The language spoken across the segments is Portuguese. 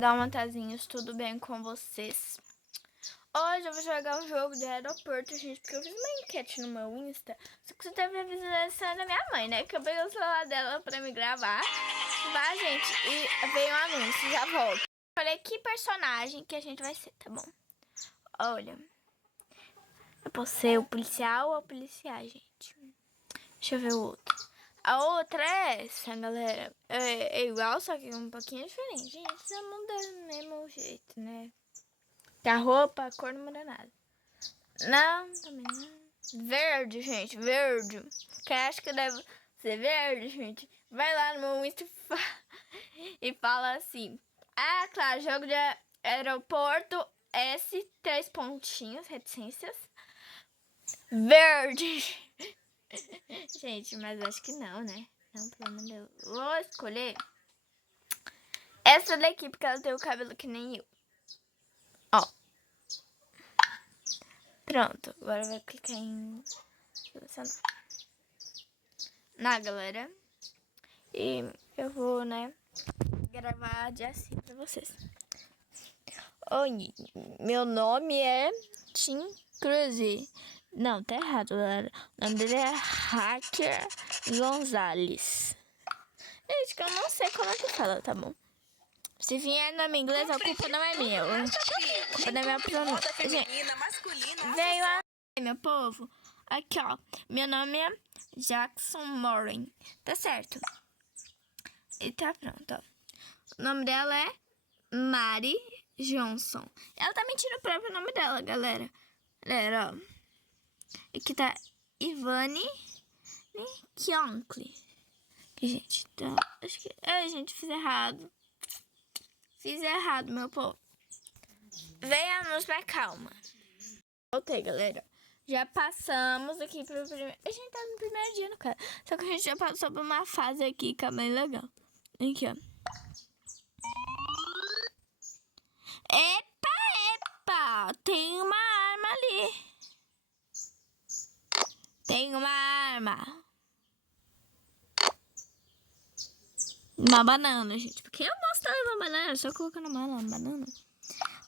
Dá uma tazinhas, tudo bem com vocês? Hoje eu vou jogar um jogo de aeroporto, gente, porque eu fiz uma enquete no meu Insta. Só que você teve a visualização da minha mãe, né? Que eu peguei o celular dela pra me gravar. Vai, gente, e veio um anúncio, já volto. Falei que personagem que a gente vai ser, tá bom? Olha, eu posso ser o policial ou a policial, gente? Deixa eu ver o outro. A outra é essa, galera. É igual, só que um pouquinho diferente. Gente, você muda do mesmo jeito, né? A roupa, a cor não muda nada. Não, também não. Verde, gente, verde. Quem acha que deve ser verde, gente, vai lá no meu Insta e fala assim. Ah, claro, jogo de aeroporto, S, 3 pontinhos, reticências. Verde. Gente, mas acho que não, né? Não, pelo amor de Deus. Vou escolher essa daqui, porque ela tem o cabelo que nem eu. Ó. Pronto. Agora eu vou clicar em selecionar. Na galera. E eu vou, né, gravar de assim pra vocês. Oi, meu nome é Tim Cruise. Não, tá errado, galera. O nome dele é Hacker Gonzalez. Gente, que eu não sei como é que fala, tá bom? Se vier no inglês, a culpa não é minha. A culpa não é minha pronúncia. Veio a... meu povo. Aqui, ó. Meu nome é Jackson Morin. Tá certo. E tá pronto, ó. O nome dela é Mari Johnson. Ela tá mentindo o próprio nome dela, galera. Galera, ó. Aqui tá Ivane Kionkli. Gente, tá... acho que... ai, gente, fiz errado. Fiz errado, meu povo. Venhamos pra calma. Voltei, galera. Já passamos aqui pro primeiro... a gente tá no primeiro dia, no cara. Só que a gente já passou por uma fase aqui que é bem legal. Aqui, ó. Epa! Tem uma arma ali. Tem uma arma. Uma banana, gente. Porque eu mostro uma banana. Só colocar na mala uma banana.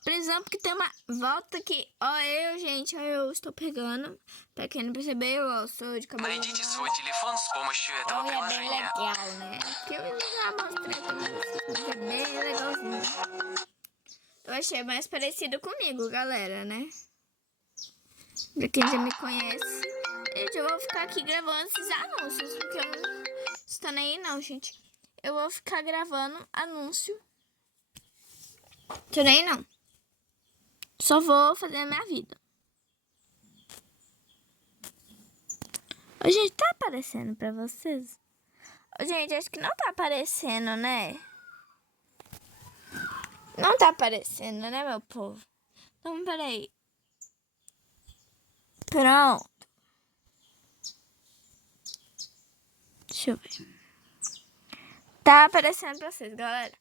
Prisão, porque tem uma volta aqui. Ó, eu, gente. Ó, eu estou pegando. Pra quem não percebeu, ó, eu sou de cabelo. Найдите свой телефон с помощью этого É bem приложения. legal, né? Porque eu já mostrei pra vocês. Mas é bem legalzinho. Eu achei mais parecido comigo, galera, né? Pra quem já me conhece. Gente, eu vou ficar aqui gravando esses anúncios. Porque eu não estou nem aí, não, gente. Eu vou ficar gravando anúncio. Tô nem aí, não. Só vou fazer a minha vida. Ô, gente, tá aparecendo pra vocês? Ô, gente, acho que não tá aparecendo, né? Não tá aparecendo, né, meu povo? Então, peraí. Pronto. Deixa eu ver. Tá aparecendo pra vocês, galera.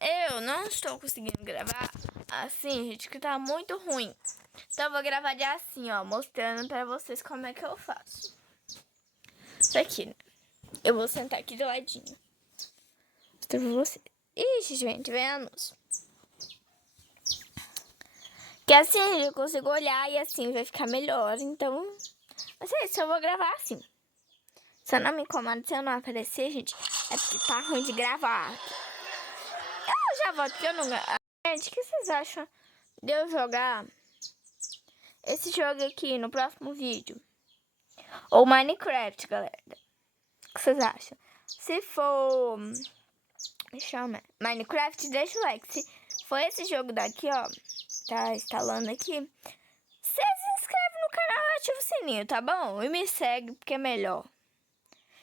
Eu não estou conseguindo gravar assim, gente, que tá muito ruim. Então eu vou gravar de assim, ó, mostrando pra vocês como é que eu faço. Isso aqui, né? Eu vou sentar aqui do ladinho. Mostrar pra vocês. Ixi, gente, vem anúncio. Que assim eu consigo olhar e assim vai ficar melhor. Então, mas é isso, eu vou gravar assim. Se eu não me incomodo, se eu não aparecer, gente, é porque tá ruim de gravar. Eu já volto, porque eu não... Gente, o que vocês acham de eu jogar esse jogo aqui no próximo vídeo? Ou Minecraft, galera? O que vocês acham? Se for... me chama Minecraft, deixa o like. Se for esse jogo daqui, ó, tá instalando aqui, você se inscreve no canal e ativa o sininho, tá bom? E me segue, porque é melhor.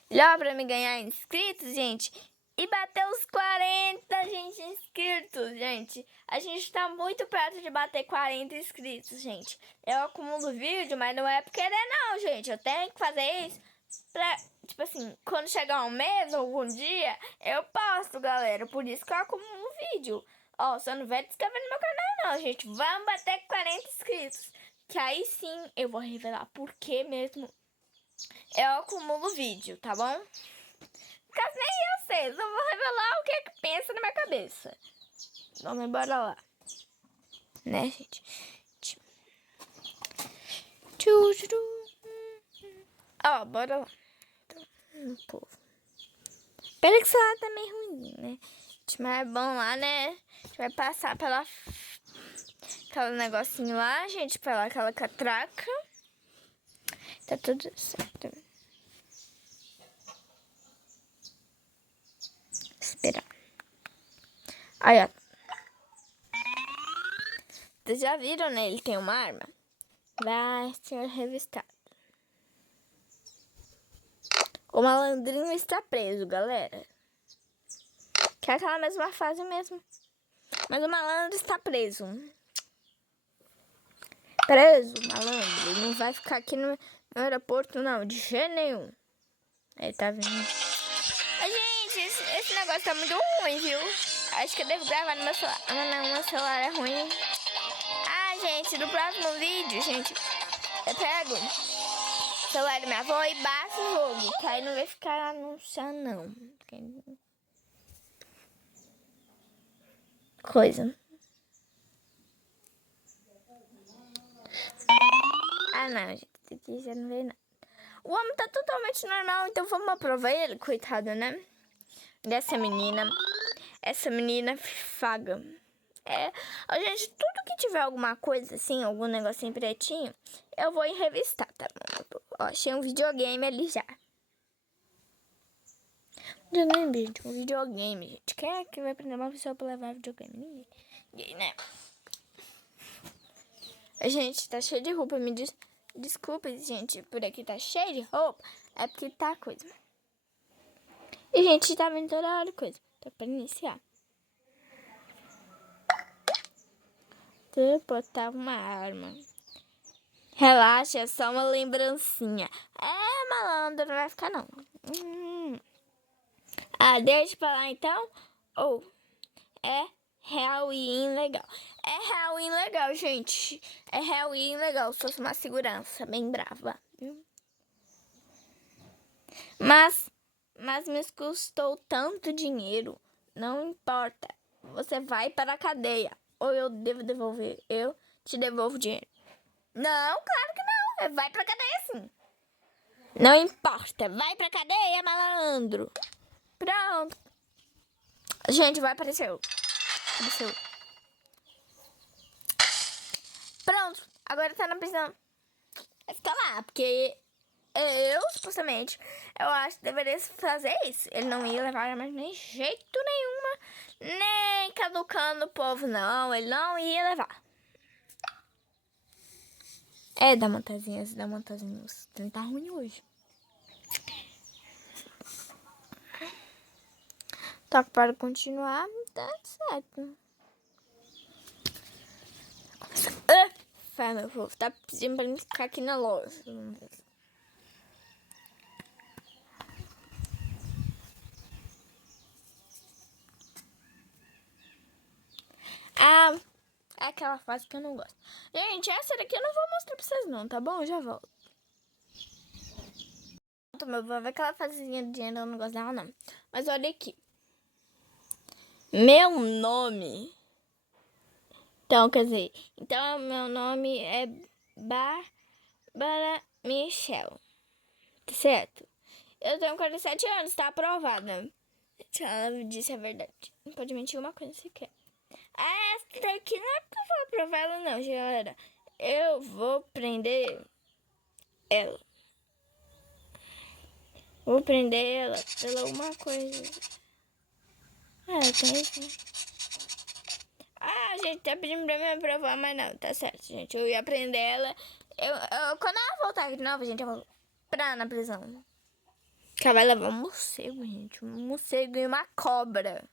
Melhor pra me ganhar inscritos, gente. E bater os 40, gente, inscritos, gente. A gente tá muito perto de bater 40 inscritos, gente. Eu acumulo vídeo, mas não é por querer não, gente. Eu tenho que fazer isso pra, tipo assim, quando chegar um mês ou algum dia, eu posto, galera. Por isso que eu acumulo vídeo. Ó, só não vai se inscrever no meu canal não, gente. Vamos bater 40 inscritos. Que aí sim eu vou revelar por que mesmo eu acumulo vídeo, tá bom? Caso nem eu sei, eu vou revelar o que pensa na minha cabeça. Vamos embora lá. Né, gente? Ó, bora lá. Então, povo. Pena que esse lá tá meio ruim, né? Mas é bom lá, né? A gente vai passar pela... aquele negocinho lá, gente. Pela aquela catraca. Tá tudo certo. Esperar. Aí, ó. Vocês já viram, né? Ele tem uma arma. Vai ser revistado. O malandrinho está preso, galera. Que é aquela mesma fase mesmo. Mas o malandro está preso. Preso, malandro. Ele não vai ficar aqui no aeroporto, não. De jeito nenhum. Ele tá vindo. Gente, esse negócio tá muito ruim, viu? Acho que eu devo gravar no meu celular. Ah, não, meu celular é ruim. Ah, gente, no próximo vídeo, gente, eu pego o celular da minha avó e baixo o jogo. Que aí não vai ficar anunciando, não. Coisa. Ah, não, gente. Isso aqui já não veio nada. O homem tá totalmente normal, então vamos aprovar ele, coitado, né? Dessa menina. Essa menina faga. Ó, gente, tudo que tiver alguma coisa assim, algum negocinho pretinho, eu vou revistar, tá bom? Ó, achei um videogame ali já. Um videogame, gente. Quem é que vai prender uma pessoa pra levar videogame? Ninguém, né? A gente tá cheio de roupa, me desculpa, gente, por aqui tá cheio de roupa, é porque tá coisa. E, gente, tá vendo toda hora coisa. Tá pra iniciar. Tu botar uma arma. Relaxa, é só uma lembrancinha. É, malandro, não vai ficar não. Ah, deixa pra lá então. Ou é Halloween legal. É Halloween legal, gente. É Halloween legal. Sou uma segurança bem brava. Mas me custou tanto dinheiro. Não importa. Você vai para a cadeia. Ou eu devo devolver. Eu te devolvo o dinheiro. Não, claro que não. Vai pra cadeia sim. Não importa. Vai pra cadeia, malandro. Pronto. Gente, vai aparecer. Apareceu. Pronto. Agora tá na prisão. Vai ficar lá, porque eu, supostamente, eu acho que deveria fazer isso. Ele não ia levar arma de nem jeito nenhuma. Nem caducando o povo, não. Ele não ia levar. É, dá montazinha. O trem tá ruim hoje. Toque para continuar, tá certo. Meu povo, tá pedindo pra mim ficar aqui na loja. Ah, é aquela fase que eu não gosto. Gente, essa daqui eu não vou mostrar pra vocês não, tá bom? Eu já volto. Meu, vou ver aquela fasezinha de dinheiro, eu não gosto dela não. Mas olha aqui. Meu nome. Então, quer dizer, então meu nome é Bárbara Michel. Certo? Eu tenho 47 anos, tá aprovada. Se ela disse a verdade. Não pode mentir uma coisa se quer. Essa daqui não é pra eu provar ela não, galera. Eu vou prender ela. Vou prender ela pela uma coisa. Tem isso. Gente, tá pedindo pra me provar, mas não, tá certo, gente. Eu ia prender ela. Quando ela voltar aqui de novo, gente, eu vou pra na prisão. Que ela vai levar um morcego, gente. Um morcego e uma cobra.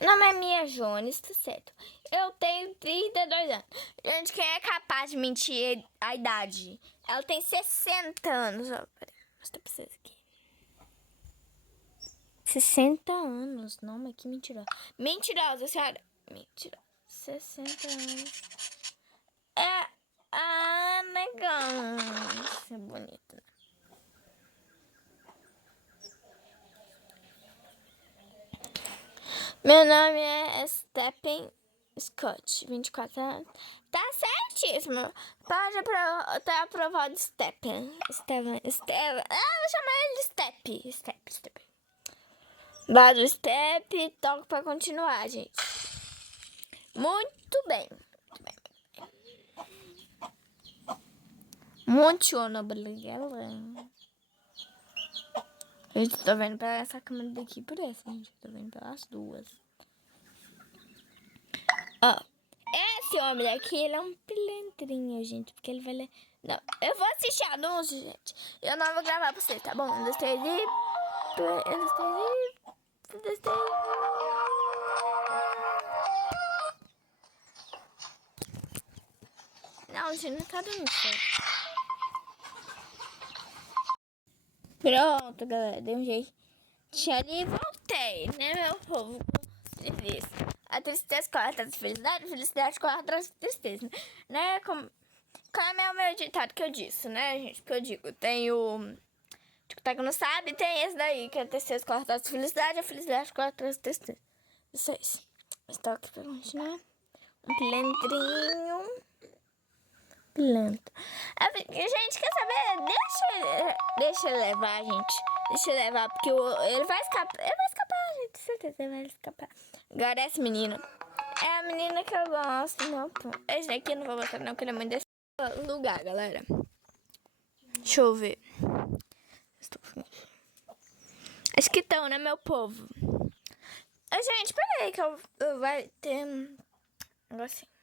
Meu nome é Mia Jones, tá certo. Eu tenho 32 anos. Gente, quem é capaz de mentir a idade? Ela tem 60 anos. Ó, peraí, vou mostrar pra vocês aqui. 60 anos. Não, mas que mentirosa. Mentirosa, senhora. Mentirosa. 60 anos. Legal. Isso é bonito, né? Meu nome é Stephen Scott, 24 anos. Tá certíssimo. Pode tá aprovado Stephen. Steven. Vou chamar ele de Step. Dado o Step, toco pra continuar, gente. Muito bem. Muito obrigada. Eu tô vendo pela essa câmera daqui por essa, gente. Tô vendo pelas duas. Ó, esse homem daqui, ele é um pilantrinho, gente. Porque ele vai ler... Não, eu vou assistir anúncio, gente. Eu não vou gravar pra vocês, tá bom? Um, dois, três e... Não, gente, não tá dando certo. Pronto, galera. Deu um jeito. Ali e voltei, né, meu povo? A tristeza corre atrás da felicidade, a felicidade corre atrás da tristeza, né? Como é o meu ditado que eu disse, né, gente? Que eu digo, tem o... Tic-tac não sabe, tem esse daí, que a tristeza corre atrás da felicidade, a felicidade corre atrás da tristeza. Vocês, estou aqui pra continuar. Um pilantrinho. Planta. Gente, quer saber? Deixa ele levar, gente. Deixa ele levar, porque ele vai escapar. Ele vai escapar, gente. Certeza, ele vai escapar. Agora essa menina. É a menina que eu gosto. Não, esse daqui eu não vou botar não, porque ele é muito desse lugar, galera. Deixa eu ver. Acho que estão, né, meu povo? Gente, peraí que eu vai ter um negocinho.